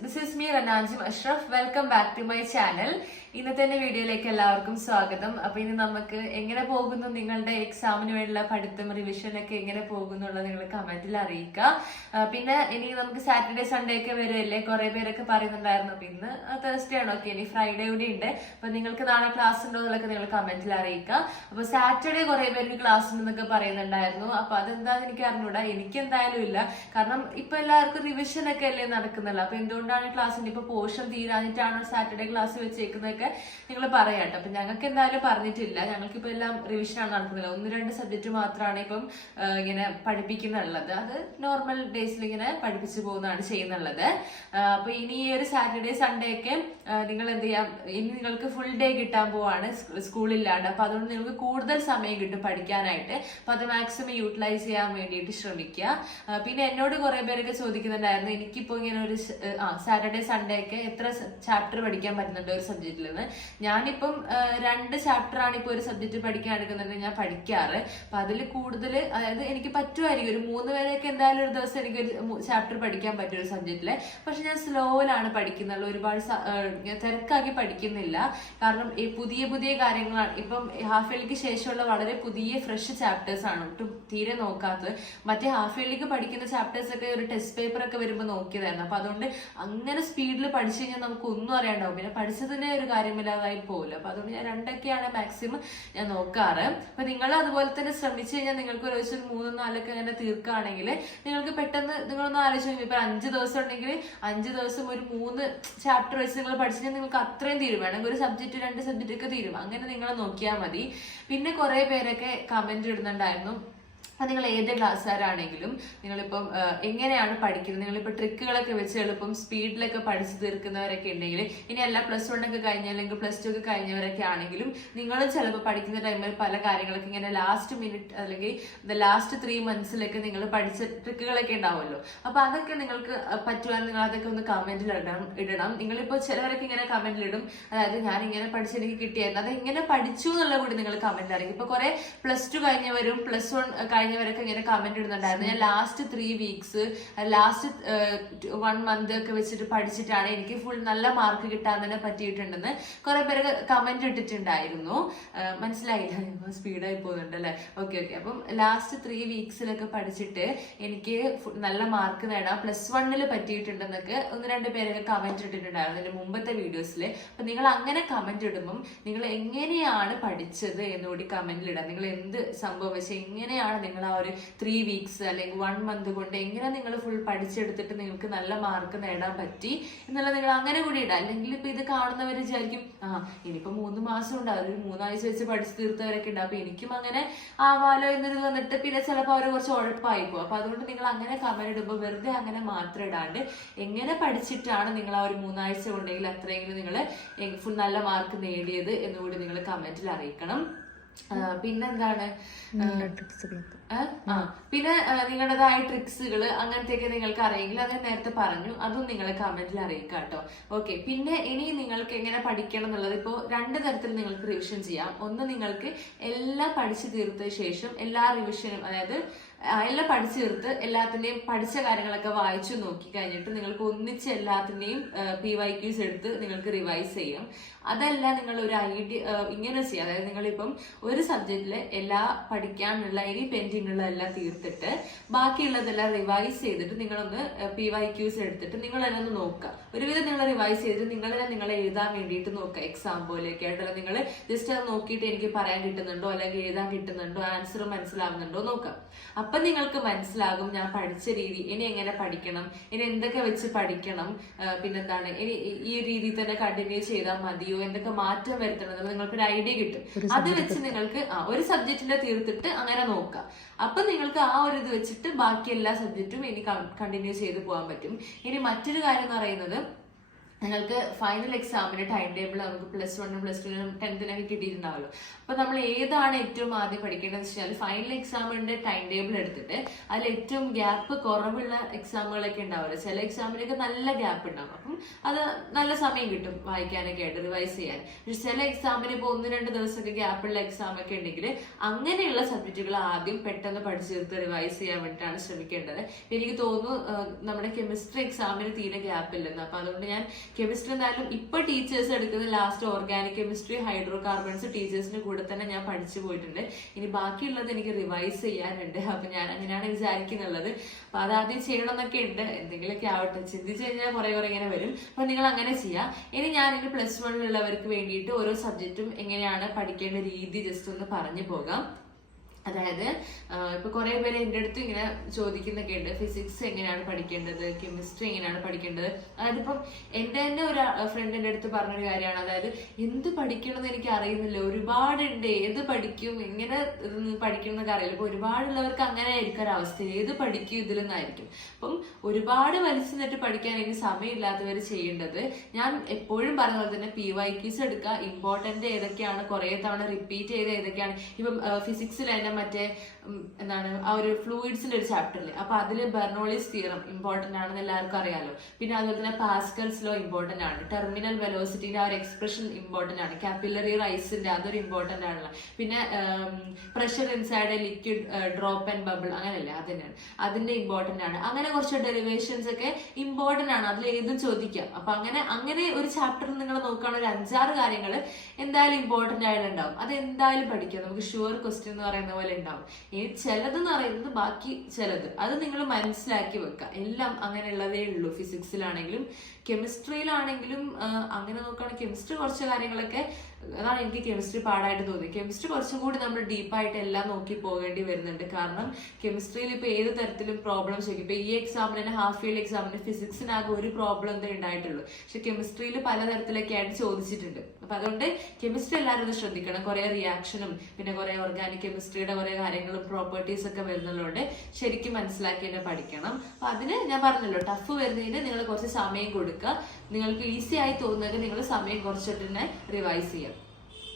this is me Rananjim Ashraf. Welcome back to my channel. ഇന്നത്തെ എന്റെ വീഡിയോയിലേക്ക് എല്ലാവർക്കും സ്വാഗതം. അപ്പൊ ഇനി നമുക്ക് എങ്ങനെ പോകുന്നു? നിങ്ങളുടെ എക്സാമിന് വേണ്ടിയുള്ള പഠിത്തം റിവിഷൻ ഒക്കെ എങ്ങനെ പോകുന്നു എന്നുള്ളത് നിങ്ങൾ കമന്റിൽ അറിയിക്കുക. പിന്നെ ഇനി നമുക്ക് സാറ്റർഡേ സൺഡേ ഒക്കെ വരുമല്ലേ കുറെ പേരൊക്കെ പറയുന്നുണ്ടായിരുന്നു. അപ്പൊ ഇന്ന് തേഴ്സ്ഡേ ആണ്. ഓക്കെ ഇനി ഫ്രൈഡേ കൂടി ഉണ്ട്. അപ്പൊ നിങ്ങൾക്ക് നാളെ ക്ലാസ് ഉണ്ടോ എന്നൊക്കെ നിങ്ങൾ കമന്റിൽ അറിയിക്കുക. അപ്പൊ സാറ്റർഡേ കുറെ പേർക്ക് ക്ലാസ് ഉണ്ടെന്നൊക്കെ പറയുന്നുണ്ടായിരുന്നു. അപ്പൊ അതെന്താന്ന് എനിക്ക് അറിഞ്ഞൂടാ. എനിക്ക് എന്തായാലും ഇല്ല. കാരണം ഇപ്പൊ എല്ലാവർക്കും റിവിഷൻ ഒക്കെ അല്ലേ നടക്കുന്നുള്ളൂ. അപ്പൊ എന്തുകൊണ്ടാണ് ക്ലാസ്സിന്റെ ഇപ്പൊ പോർഷൻ തീരാഞ്ഞിട്ടാണോ സാറ്റർഡേ ക്ലാസ് വെച്ചേക്കുന്നതൊക്കെ നിങ്ങൾ പറയാട്ടോ അപ്പൊ ഞങ്ങൾക്ക് എന്തായാലും പറഞ്ഞിട്ടില്ല. ഞങ്ങൾക്ക് ഇപ്പൊ എല്ലാം റിവിഷൻ ആണ് നടക്കുന്നില്ല ഒന്ന് രണ്ട് സബ്ജക്റ്റ് മാത്രമാണ് ഇപ്പം ഇങ്ങനെ പഠിപ്പിക്കുന്നുള്ളത്. അത് നോർമൽ ഡേയ്സിൽ ഇങ്ങനെ പഠിപ്പിച്ചു പോകുന്നതാണ് ചെയ്യുന്നുള്ളത്. അപ്പോൾ അപ്പൊ ഇനി ഈ ഒരു സാറ്റർഡേ സൺഡേ ഒക്കെ നിങ്ങൾ എന്ത് ചെയ്യാം? ഇനി നിങ്ങൾക്ക് ഫുൾ ഡേ കിട്ടാൻ പോവാണ്. സ്കൂളില്ലാണ്ട് അപ്പൊ അതുകൊണ്ട് നിങ്ങൾക്ക് കൂടുതൽ സമയം കിട്ടും പഠിക്കാനായിട്ട്. അപ്പൊ അത് മാക്സിമം യൂട്ടിലൈസ് ചെയ്യാൻ വേണ്ടിയിട്ട് ശ്രമിക്കുക. പിന്നെ എന്നോട് കുറെ പേരൊക്കെ ചോദിക്കുന്നുണ്ടായിരുന്നു. എനിക്കിപ്പോ ഇങ്ങനെ ഒരു ആ സാറ്റർഡേ സൺഡേ ഒക്കെ എത്ര ചാപ്റ്റർ പഠിക്കാൻ പറ്റുന്നുണ്ട് ഒരു സബ്ജക്റ്റിൽ നിന്ന് ഞാനിപ്പം രണ്ട് ചാപ്റ്റർ ആണ് ഇപ്പൊ ഒരു സബ്ജക്റ്റ് പഠിക്കാൻ എടുക്കുന്നുണ്ടെങ്കിൽ ഞാൻ പഠിക്കാറ്. അപ്പൊ അതിൽ കൂടുതൽ അതായത് എനിക്ക് പറ്റുമായിരിക്കും ഒരു മൂന്ന് വരെയൊക്കെ എന്തായാലും ഒരു ദിവസം എനിക്ക് ഒരു ചാപ്റ്റർ പഠിക്കാൻ പറ്റും ഒരു സബ്ജക്റ്റിൽ പക്ഷെ ഞാൻ സ്ലോയിലാണ് പഠിക്കുന്നുള്ളൂ ഒരുപാട് തിരക്കാക്കി പഠിക്കുന്നില്ല. കാരണം ഈ പുതിയ പുതിയ കാര്യങ്ങളാണ്. ഇപ്പം ഹാഫ് ഇയർലിക്ക് ശേഷമുള്ള വളരെ പുതിയ ഫ്രഷ് ചാപ്റ്റേഴ്സ് ആണ്. ഒട്ടും തീരെ നോക്കാത്തത്. മറ്റേ ഹാഫ് ഇയർലിക്ക് പഠിക്കുന്ന ചാപ്റ്റേഴ്സ് ഒക്കെ ഒരു ടെസ്റ്റ് പേപ്പർ ഒക്കെ വരുമ്പോൾ നോക്കിയതായിരുന്നു. അപ്പൊ അതുകൊണ്ട് അങ്ങനെ സ്പീഡിൽ പഠിച്ചു കഴിഞ്ഞാൽ നമുക്ക് ഒന്നും അറിയാണ്ടാവും. പിന്നെ പഠിച്ചതിന്റെ ഒരു കാര്യമില്ലാതായി പോകില്ല അപ്പൊ അതുകൊണ്ട് ഞാൻ രണ്ടൊക്കെയാണ് മാക്സിമം ഞാൻ നോക്കാറ്. അപ്പൊ നിങ്ങൾ അതുപോലെ തന്നെ ശ്രമിച്ചു കഴിഞ്ഞാൽ നിങ്ങൾക്ക് ഒരു ദിവസം മൂന്നും നാലൊക്കെ അങ്ങനെ തീർക്കുകയാണെങ്കിൽ നിങ്ങൾക്ക് പെട്ടെന്ന് നിങ്ങളൊന്ന് ആലോചിച്ച് നോക്കി ഇപ്പൊ അഞ്ച് ദിവസം ഉണ്ടെങ്കിൽ അഞ്ച് ദിവസം ഒരു മൂന്ന് ചാപ്റ്റർ വെച്ച് നിങ്ങൾ പഠിച്ചാൽ നിങ്ങൾക്ക് അത്രയും തീരും. വേണമെങ്കിൽ ഒരു സബ്ജക്റ്റ് രണ്ട് സബ്ജക്റ്റ് ഒക്കെ തീരും. അങ്ങനെ നിങ്ങൾ നോക്കിയാൽ മതി. പിന്നെ കുറെ പേരൊക്കെ കമന്റ് ഇടുന്നുണ്ടായിരുന്നു. അത് നിങ്ങൾ ഏത് ക്ലാസ്സുകാരാണെങ്കിലും നിങ്ങളിപ്പം എങ്ങനെയാണ് പഠിക്കുന്നത്? നിങ്ങളിപ്പോൾ ട്രിക്കുകളൊക്കെ വെച്ച് എളുപ്പം സ്പീഡിലൊക്കെ പഠിച്ചു തീർക്കുന്നവരൊക്കെ ഉണ്ടെങ്കിൽ ഇനി അല്ല പ്ലസ് വൺ ഒക്കെ കഴിഞ്ഞ അല്ലെങ്കിൽ പ്ലസ് ടു ഒക്കെ കഴിഞ്ഞവരൊക്കെ ആണെങ്കിലും നിങ്ങൾ ചിലപ്പോൾ പഠിക്കുന്ന ടൈമിൽ പല കാര്യങ്ങളൊക്കെ ഇങ്ങനെ ലാസ്റ്റ് മിനിറ്റ് അല്ലെങ്കിൽ ലാസ്റ്റ് ത്രീ മന്ത്സിലൊക്കെ നിങ്ങൾ പഠിച്ച ട്രിക്കുകളൊക്കെ ഉണ്ടാവുമല്ലോ. അപ്പോൾ അതൊക്കെ നിങ്ങൾക്ക് പറ്റുവാൻ നിങ്ങൾ അതൊക്കെ ഒന്ന് കമന്റിൽ ഇടണം ഇടണം. നിങ്ങളിപ്പോൾ ചിലവരൊക്കെ ഇങ്ങനെ കമന്റിൽ ഇടും. അതായത് ഞാൻ ഇങ്ങനെ പഠിച്ച് എനിക്ക് കിട്ടിയായിരുന്നു. അത് എങ്ങനെ പഠിച്ചു എന്നുള്ള കൂടി നിങ്ങൾ കമന്റ് അറിയിക്കും ഇപ്പൊ കുറേ പ്ലസ് ടു കഴിഞ്ഞവരും പ്ലസ് വൺ കഴിഞ്ഞവരൊക്കെ ഇങ്ങനെ കമന്റ് ഇടുന്നുണ്ടായിരുന്നു. ഞാൻ last three weeks last one month ഒക്കെ വെച്ചിട്ട് പഠിച്ചിട്ടാണ് എനിക്ക് ഫുൾ നല്ല മാർക്ക് കിട്ടാൻ തന്നെ പറ്റിയിട്ടുണ്ടെന്ന് കുറെ പേര് കമന്റ് ഇട്ടിട്ടുണ്ടായിരുന്നു. മനസ്സിലായില്ല. സ്പീഡായി പോകുന്നുണ്ട് അല്ലെ ഓക്കെ ഓക്കെ അപ്പം ലാസ്റ്റ് ത്രീ വീക്സിലൊക്കെ പഠിച്ചിട്ട് എനിക്ക് നല്ല മാർക്ക് നേടാം. പ്ലസ് വണ്ണിൽ പറ്റിയിട്ടുണ്ടെന്നൊക്കെ ഒന്ന് രണ്ട് പേരൊക്കെ കമന്റ് ഇട്ടിട്ടുണ്ടായിരുന്നു എന്റെ മുമ്പത്തെ വീഡിയോസിൽ അപ്പൊ നിങ്ങൾ അങ്ങനെ കമന്റ് ഇടുമ്പം നിങ്ങൾ എങ്ങനെയാണ് പഠിച്ചത് എന്നുകൂടി കമന്റിൽ ഇടാം. നിങ്ങൾ എന്ത് സംഭവം വെച്ചാൽ എങ്ങനെയാണ് നിങ്ങൾ ആ ഒരു ത്രീ വീക്സ് അല്ലെങ്കിൽ വൺ മന്ത് കൊണ്ട് എങ്ങനെ നിങ്ങൾ ഫുൾ പഠിച്ചെടുത്തിട്ട് നിങ്ങൾക്ക് നല്ല മാർക്ക് നേടാൻ പറ്റി എന്നുള്ളത് നിങ്ങൾ അങ്ങനെ കൂടി ഇടാം. അല്ലെങ്കിൽ ഇപ്പൊ ഇത് കാണുന്നവർ വിചാരിക്കും ആ ഇനിയിപ്പോ മൂന്ന് മാസം ഉണ്ട് അതൊരു മൂന്നാഴ്ച വെച്ച് പഠിച്ചു തീർത്തവരൊക്കെ ഉണ്ട്. അപ്പൊ എനിക്കും അങ്ങനെ ആവാലോ എന്നൊരു വന്നിട്ട് പിന്നെ ചിലപ്പോൾ അവർ കുറച്ച് ഉഴപ്പായി പോകും അപ്പൊ അതുകൊണ്ട് നിങ്ങൾ അങ്ങനെ കമന്റ് ഇടുമ്പോൾ വെറുതെ അങ്ങനെ മാത്രം ഇടാണ്ട് എങ്ങനെ പഠിച്ചിട്ടാണ് നിങ്ങൾ ആ ഒരു മൂന്നാഴ്ച ഉണ്ടെങ്കിൽ അത്രയെങ്കിലും നിങ്ങൾ ഫുൾ നല്ല മാർക്ക് നേടിയത് എന്നുകൂടി നിങ്ങൾ കമന്റിൽ അറിയിക്കണം. പിന്നെന്താണ്. പിന്നെ നിങ്ങളുടേതായ ട്രിക്സുകൾ അങ്ങനത്തെയൊക്കെ നിങ്ങൾക്ക് അറിയെങ്കിൽ അത് നേരത്തെ പറഞ്ഞു. അതും നിങ്ങൾ കമന്റിൽ അറിയിക്കുക കേട്ടോ. ഓക്കെ പിന്നെ ഇനി നിങ്ങൾക്ക് എങ്ങനെ പഠിക്കണം എന്നുള്ളത് ഇപ്പോൾ രണ്ട് തരത്തിൽ നിങ്ങൾക്ക് റിവിഷൻ ചെയ്യാം. ഒന്ന് നിങ്ങൾക്ക് എല്ലാം പഠിച്ചു തീർത്ത ശേഷം എല്ലാ റിവിഷനും അതായത് എല്ലാം പഠിച്ചു തീർത്ത് എല്ലാത്തിന്റെയും പഠിച്ച കാര്യങ്ങളൊക്കെ വായിച്ചു നോക്കി കഴിഞ്ഞിട്ട് നിങ്ങൾക്ക് ഒന്നിച്ച് എല്ലാത്തിന്റെയും പി വൈ ക്യൂസ് എടുത്ത് നിങ്ങൾക്ക് റിവൈസ് ചെയ്യാം. അതല്ല നിങ്ങൾ ഒരു ഐഡിയ ഇങ്ങനെ ചെയ്യുക അതായത് നിങ്ങളിപ്പം ഒരു സബ്ജക്റ്റിൽ എല്ലാ പഠിക്കാനുള്ള ഇനി പെൻഡിങ് ഉള്ള എല്ലാം തീർത്തിട്ട് ബാക്കിയുള്ളതെല്ലാം റിവൈസ് ചെയ്തിട്ട് നിങ്ങളൊന്ന് പി വൈ ക്യൂസ് എടുത്തിട്ട് നിങ്ങൾ തന്നെ ഒന്ന് നോക്കുക ഒരുവിധം നിങ്ങൾ റിവൈസ് ചെയ്തിട്ട് നിങ്ങൾ തന്നെ നിങ്ങൾ എഴുതാൻ വേണ്ടിയിട്ട് നോക്കുക എക്സാം പോലെയൊക്കെ ആയിട്ടല്ല നിങ്ങൾ ജസ്റ്റ് അത് നോക്കിയിട്ട് എനിക്ക് പറയാൻ കിട്ടുന്നുണ്ടോ അല്ലെങ്കിൽ എഴുതാൻ കിട്ടുന്നുണ്ടോ ആൻസർ മനസ്സിലാവുന്നുണ്ടോ നോക്കാം. അപ്പൊ നിങ്ങൾക്ക് മനസ്സിലാകും ഞാൻ പഠിച്ച രീതി ഇനി എങ്ങനെ പഠിക്കണം ഇനി എന്തൊക്കെ വെച്ച് പഠിക്കണം പിന്നെന്താണ് ഇനി ഈ രീതിയിൽ തന്നെ കണ്ടിന്യൂ ചെയ്താൽ മതിയോ എന്തൊക്കെ മാറ്റം വരുത്തണം എന്നുള്ളത് നിങ്ങൾക്ക് ഒരു ഐഡിയ കിട്ടും. അത് വെച്ച് നിങ്ങൾക്ക് ആ ഒരു സബ്ജക്റ്റിന്റെ തീർത്തിട്ട് അങ്ങനെ നോക്കാം. അപ്പൊ നിങ്ങൾക്ക് ആ ഒരു ഇത് വെച്ചിട്ട് ബാക്കി എല്ലാ സബ്ജക്റ്റും ഇനി കണ്ടിന്യൂ ചെയ്ത് പോകാൻ പറ്റും. ഇനി മറ്റൊരു കാര്യം എന്ന് പറയുന്നത് നിങ്ങൾക്ക് ഫൈനൽ എക്സാമിന് ടൈം ടേബിൾ നമുക്ക് പ്ലസ് വണ്ണും പ്ലസ് ടുവിനും ടെൻത്തിനൊക്കെ കിട്ടിയിട്ടുണ്ടാവുമല്ലോ അപ്പോൾ നമ്മൾ ഏതാണ് ഏറ്റവും ആദ്യം പഠിക്കേണ്ടത് വെച്ചാൽ ഫൈനൽ എക്സാമിന്റെ ടൈം ടേബിൾ എടുത്തിട്ട് അതിൽ ഏറ്റവും ഗ്യാപ്പ് കുറവുള്ള എക്സാമുകളൊക്കെ ഉണ്ടാവുമല്ലോ ചില എക്സാമിനൊക്കെ നല്ല ഗ്യാപ്പ് ഉണ്ടാവും. അപ്പം അത് നല്ല സമയം കിട്ടും വായിക്കാനൊക്കെ ആയിട്ട് റിവൈസ് ചെയ്യാൻ. പക്ഷെ ചില എക്സാമിന് ഇപ്പോൾ ഒന്ന് രണ്ട് ദിവസമൊക്കെ ഗ്യാപ്പുള്ള എക്സാമൊക്കെ ഉണ്ടെങ്കിൽ അങ്ങനെയുള്ള സബ്ജക്റ്റുകൾ ആദ്യം പെട്ടെന്ന് പഠിച്ചു തീർത്ത് റിവൈസ് ചെയ്യാൻ വേണ്ടിയിട്ടാണ് ശ്രമിക്കേണ്ടത്. എനിക്ക് തോന്നുന്നു നമ്മുടെ കെമിസ്ട്രി എക്സാമിന് തീരെ ഗ്യാപ്പ് ഇല്ലെന്ന്. അപ്പൊ അതുകൊണ്ട് ഞാൻ കെമിസ്ട്രി എന്തായാലും ഇപ്പൊ ടീച്ചേഴ്സ് എടുക്കുന്ന last organic chemistry hydrocarbons ടീച്ചേഴ്സിന്റെ കൂടെ തന്നെ ഞാൻ പഠിച്ചു പോയിട്ടുണ്ട്. ഇനി ബാക്കിയുള്ളത് എനിക്ക് റിവൈസ് ചെയ്യാനുണ്ട്. അപ്പൊ ഞാൻ അങ്ങനെയാണ് വിചാരിക്കുന്നുള്ളത്. അപ്പൊ അതാദ്യം ചെയ്യണം എന്നൊക്കെ ഉണ്ട്. എന്തെങ്കിലുമൊക്കെ ആവട്ടെ. ചിന്തിച്ചു കഴിഞ്ഞാൽ കുറെ കുറെ ഇങ്ങനെ വരും. അപ്പൊ നിങ്ങൾ അങ്ങനെ ചെയ്യാം. ഇനി ഞാൻ ഇനി പ്ലസ് വണ്ണിലുള്ളവർക്ക് വേണ്ടിയിട്ട് ഓരോ സബ്ജക്റ്റും എങ്ങനെയാണ് പഠിക്കേണ്ട രീതി ജസ്റ്റ് ഒന്ന് പറഞ്ഞു പോകാം. അതായത് ഇപ്പൊ കുറെ പേര് എന്റെ അടുത്ത് ഇങ്ങനെ ചോദിക്കുന്നൊക്കെ ഉണ്ട്. ഫിസിക്സ് എങ്ങനെയാണ് പഠിക്കേണ്ടത്? കെമിസ്ട്രി എങ്ങനെയാണ് പഠിക്കേണ്ടത്? അതായത് ഇപ്പം എന്റെ തന്നെ ഒരു ഫ്രണ്ട് എന്റെ അടുത്ത് പറഞ്ഞൊരു കാര്യമാണ്. അതായത് എന്ത് പഠിക്കണം എന്ന് എനിക്ക് അറിയുന്നില്ല. ഒരുപാടുണ്ട്. ഏത് പഠിക്കും? എങ്ങനെ പഠിക്കണം എന്നൊക്കെ അറിയില്ല. ഇപ്പൊ ഒരുപാടുള്ളവർക്ക് അങ്ങനെ ആയിരിക്കും ഒരു അവസ്ഥ ഏത് പഠിക്കും ഇതിലെന്നായിരിക്കും. അപ്പം ഒരുപാട് വലിച്ചു നിന്നിട്ട് പഠിക്കാൻ എനിക്ക് സമയമില്ലാത്തവർ ചെയ്യേണ്ടത് ഞാൻ എപ്പോഴും പറഞ്ഞ പോലെ തന്നെ പി വൈ ക്യൂസ് എടുക്കുക. ഇമ്പോർട്ടന്റ് ഏതൊക്കെയാണ്? കുറെ തവണ റിപ്പീറ്റ് ചെയ്ത് ഏതൊക്കെയാണ്? ഇപ്പം ഫിസിക്സിൽ തന്നെ മറ്റേ എന്താണ് ആ ഒരു ഫ്ലൂയിഡ്സിന്റെ ഒരു ചാപ്റ്ററിൽ അപ്പൊ അതിൽ ബെർണോളിസ് തീറം ഇമ്പോർട്ടന്റ് ആണെന്ന് എല്ലാവർക്കും അറിയാലോ. പിന്നെ അതുപോലെ തന്നെ പാസ്കൽസ് ലോ ഇമ്പോർട്ടന്റ് ആണ്. ടെർമിനൽ വെലോസിറ്റിന്റെ ആ ഒരു എക്സ്പ്രഷൻ ഇമ്പോർട്ടന്റ് ആണ്. കാപ്പിലറി റൈസിന്റെ അതൊരു ഇമ്പോർട്ടന്റ് ആണല്ലോ. പിന്നെ pressure inside a liquid drop and bubble അങ്ങനെയല്ലേ? അതിനാണ് അതിന്റെ ഇമ്പോർട്ടന്റ് ആണ്. അങ്ങനെ കുറച്ച് ഡെറിവേഷൻസ് ഒക്കെ ഇമ്പോർട്ടന്റ് ആണ്. അതിൽ ഏതും ചോദിക്കാം. അപ്പൊ അങ്ങനെ അങ്ങനെ ഒരു ചാപ്റ്ററിൽ നിങ്ങൾ നോക്കുകയാണെങ്കിൽ ഒരു അഞ്ചാറ് കാര്യങ്ങൾ എന്തായാലും ഇമ്പോർട്ടന്റ് ആയിട്ടുണ്ടാവും. അത് എന്തായാലും പഠിക്കാം. നമുക്ക് ഷുവർ ക്വസ്റ്റ്യൻ എന്ന് പറയുന്ന പോലെ ഉണ്ടാവും. ഇനി ചിലതെന്ന് പറയുന്നത് ബാക്കി ചിലത്. അത് നിങ്ങൾ മനസ്സിലാക്കി വെക്കുക. എല്ലാം അങ്ങനെയുള്ളതേ ഉള്ളൂ. ഫിസിക്സിലാണെങ്കിലും കെമിസ്ട്രിയിലാണെങ്കിലും അങ്ങനെ നോക്കുകയാണെങ്കിൽ കെമിസ്ട്രി കുറച്ച് കാര്യങ്ങളൊക്കെ അതാണ് എനിക്ക് കെമിസ്ട്രി പാടായിട്ട് തോന്നി കെമിസ്ട്രി കുറച്ചും കൂടി നമ്മൾ ഡീപ്പായിട്ട് എല്ലാം നോക്കി പോകേണ്ടി വരുന്നുണ്ട്. കാരണം കെമിസ്ട്രിയിൽ ഇപ്പൊ ഏത് തരത്തിലും പ്രോബ്ലംസ് ചോദിക്കും. ഇപ്പൊ ഈ എക്സാമിന് തന്നെ ഹാഫ് ഇയർ എക്സാമിന് ഫിസിക്സിനാകെ ഒരു പ്രോബ്ലം എന്തേ ഉണ്ടായിട്ടുള്ളൂ. പക്ഷെ കെമിസ്ട്രിയിൽ പലതരത്തിലൊക്കെ ആയിട്ട് ചോദിച്ചിട്ടുണ്ട്. അപ്പൊ അതുകൊണ്ട് കെമിസ്ട്രി എല്ലാവരും ഒന്ന് ശ്രദ്ധിക്കണം. കുറേ റിയാക്ഷനും പിന്നെ കുറേ ഓർഗാനിക് കെമിസ്ട്രിയുടെ കുറേ കാര്യങ്ങളും പ്രോപ്പർട്ടീസ് ഒക്കെ വരുന്നതുകൊണ്ട് ശരിക്കും മനസ്സിലാക്കി തന്നെ പഠിക്കണം. അപ്പൊ അതിന് ഞാൻ പറഞ്ഞല്ലോ ടഫ് വരുന്നതിന് നിങ്ങൾ കുറച്ച് സമയം കൊടുക്കുക. നിങ്ങൾക്ക് ഈസി ആയി തോന്നുന്നത് നിങ്ങൾ സമയം കുറച്ചിട്ട് തന്നെ റിവൈസ് ചെയ്യാം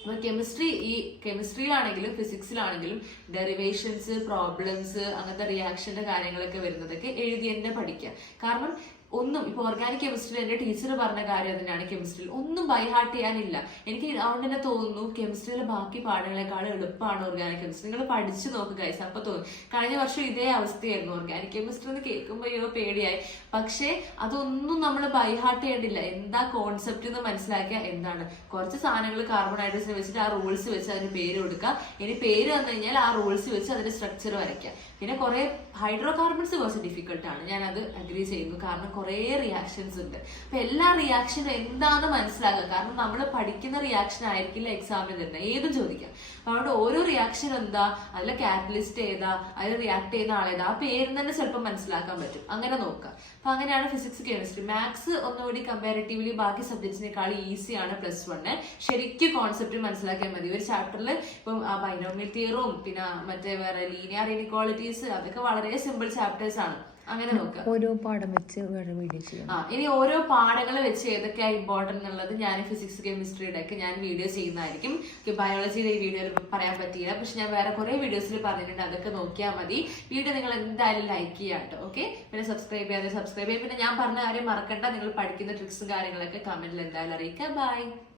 അപ്പൊ കെമിസ്ട്രി ഈ കെമിസ്ട്രിയിലാണെങ്കിലും ഫിസിക്സിലാണെങ്കിലും ഡെറിവേഷൻസ് പ്രോബ്ലംസ് അങ്ങനത്തെ റിയാക്ഷന്റെ കാര്യങ്ങളൊക്കെ വരുന്നതൊക്കെ എഴുതി തന്നെ പഠിക്കുക. കാരണം ഒന്നും ഇപ്പൊ ഓർഗാനിക് കെമിസ്ട്രിയിൽ എന്റെ ടീച്ചർ പറഞ്ഞ കാര്യം തന്നെയാണ് കെമിസ്ട്രിയിൽ ഒന്നും ബൈഹാർട്ട് ചെയ്യാനില്ല. എനിക്ക് അതുകൊണ്ട് തന്നെ തോന്നുന്നു കെമിസ്ട്രിയിലെ ബാക്കി പാഠങ്ങളെക്കാൾ എളുപ്പമാണ് ഓർഗാനിക് കെമിസ്ട്രി നിങ്ങൾ പഠിച്ചു നോക്കുക ഗൈസ് അപ്പൊ തോന്നും. കഴിഞ്ഞ വർഷം ഇതേ അവസ്ഥയായിരുന്നു ഓർഗാനിക് കെമിസ്ട്രി എന്ന് കേൾക്കുമ്പോൾ അയ്യോ പേടിയായി. പക്ഷേ അതൊന്നും നമ്മൾ ബൈഹാർട്ട് ചെയ്യേണ്ടില്ല. എന്താ കോൺസെപ്റ്റ് എന്ന് മനസ്സിലാക്കിയ എന്താണ്? കുറച്ച് സാധനങ്ങൾ ഹൈഡ്രജൻ വെച്ചിട്ട് ആ റൂൾസ് വെച്ച് അതിന് പേര് കൊടുക്കുക ഇനി പേര് വന്നു കഴിഞ്ഞാൽ ആ റൂൾസ് വെച്ച് അതിന്റെ സ്ട്രക്ചർ വരയ്ക്കുക പിന്നെ കുറെ ഹൈഡ്രോ കാർബൺസ് കുറച്ച് ഡിഫിക്കൽട്ടാണ് ഞാൻ അത് അഗ്രി ചെയ്യുന്നു. കാരണം കുറെ റിയാക്ഷൻസ് ഉണ്ട്. അപ്പൊ എല്ലാ റിയാക്ഷനും എന്താന്ന് മനസ്സിലാക്കുക. കാരണം നമ്മൾ പഠിക്കുന്ന റിയാക്ഷൻ ആയിരിക്കില്ല എക്സാമിൽ തന്നെ. ഏതും ചോദിക്കാം. അപ്പൊ അവിടെ ഓരോ റിയാക്ഷൻ എന്താ? അതിലെ കാറ്റലിസ്റ്റ് ഏതാ? അതിൽ റിയാക്ട് ചെയ്യുന്ന ആളേതാ? ആ പേര് തന്നെ ചിലപ്പോൾ മനസ്സിലാക്കാൻ പറ്റും. അങ്ങനെ നോക്കുക. അപ്പൊ അങ്ങനെയാണ് ഫിസിക്സ് കെമിസ്ട്രി മാത്സ് ഒന്നുകൂടി കമ്പാരിറ്റീവ്ലി ബാക്കി സബ്ജക്ട്സിനേക്കാൾ ഈസിയാണ് പ്ലസ് വണ്ണ് ശരിക്കും കോൺസെപ്റ്റ് മനസ്സിലാക്കിയാൽ മതി. ഒരു ചാപ്റ്ററിൽ ഇപ്പം ആ ബൈനോമിയൽ തിയറും പിന്നെ മറ്റേ വേറെ ലീനിയർ ഇനിക്വാളിറ്റീസ് അതൊക്കെ വളരെ സിമ്പിൾ ചാപ്റ്റേഴ്സ് ആണ്. അങ്ങനെ നോക്കാം ഓരോ പാഠം വെച്ച് വേറെ വീഡിയോ ചെയ്യാം. ആ ഇനി ഓരോ പാഠങ്ങൾ വെച്ച് ഏതൊക്കെയാണ് ഇമ്പോർട്ടന്റ് എന്നുള്ളത് ഞാൻ ഫിസിക്സ് കെമിസ്ട്രിയുടെ ഒക്കെ ഞാൻ വീഡിയോ ചെയ്യുന്നതായിരിക്കും. ബയോളജിയുടെ ഈ വീഡിയോയിൽ പറയാൻ പറ്റിയില്ല. പക്ഷെ ഞാൻ വേറെ കുറെ വീഡിയോസിൽ പറഞ്ഞിട്ടുണ്ട്. അതൊക്കെ നോക്കിയാൽ മതി. വീഡിയോ നിങ്ങൾ എന്തായാലും ലൈക്ക് ചെയ്യാം കേട്ടോ ഓക്കെ പിന്നെ സബ്സ്ക്രൈബ് ചെയ്യാതെ സബ്സ്ക്രൈബ് ചെയ്യാം. പിന്നെ ഞാൻ പറഞ്ഞ കാര്യം മറക്കണ്ട. നിങ്ങൾ പഠിക്കുന്ന ട്രിക്സും കാര്യങ്ങളൊക്കെ കമന്റിൽ എന്തായാലും അറിയിക്കുക. ബൈ